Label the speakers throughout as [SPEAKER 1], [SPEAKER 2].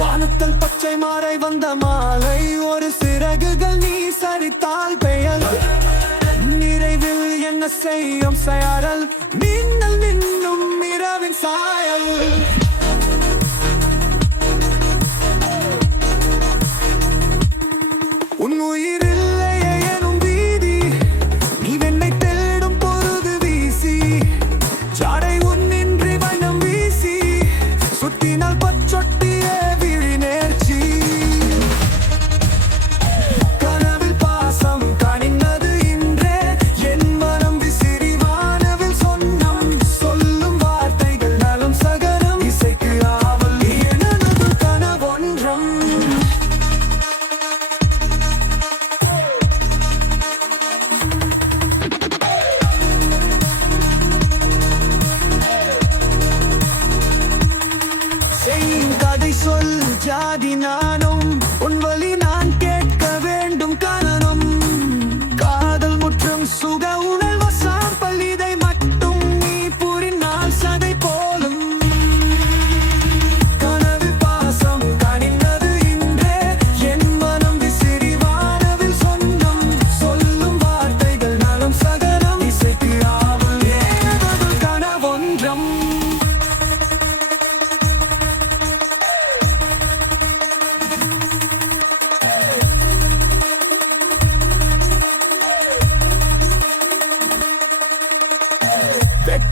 [SPEAKER 1] வானத்தில் பச்சை மாறை வந்த மாலை ஒரு சிறகுகள் நீ சரித்தால் பெயர். நிறைவில் என்ன செய்யும் செயல் மின்னல் செய்யும் சொல் ஜாதி நானும்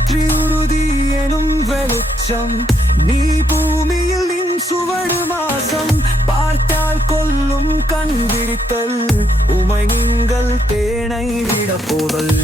[SPEAKER 1] வெற்றி உறுதி எனும் வெளிச்சம். நீ பூமியில் நின் சுவடு மாசம். பார்த்தால் கொல்லும் கண் விரித்தல். உமை நீங்கள் தேனை விட போதல்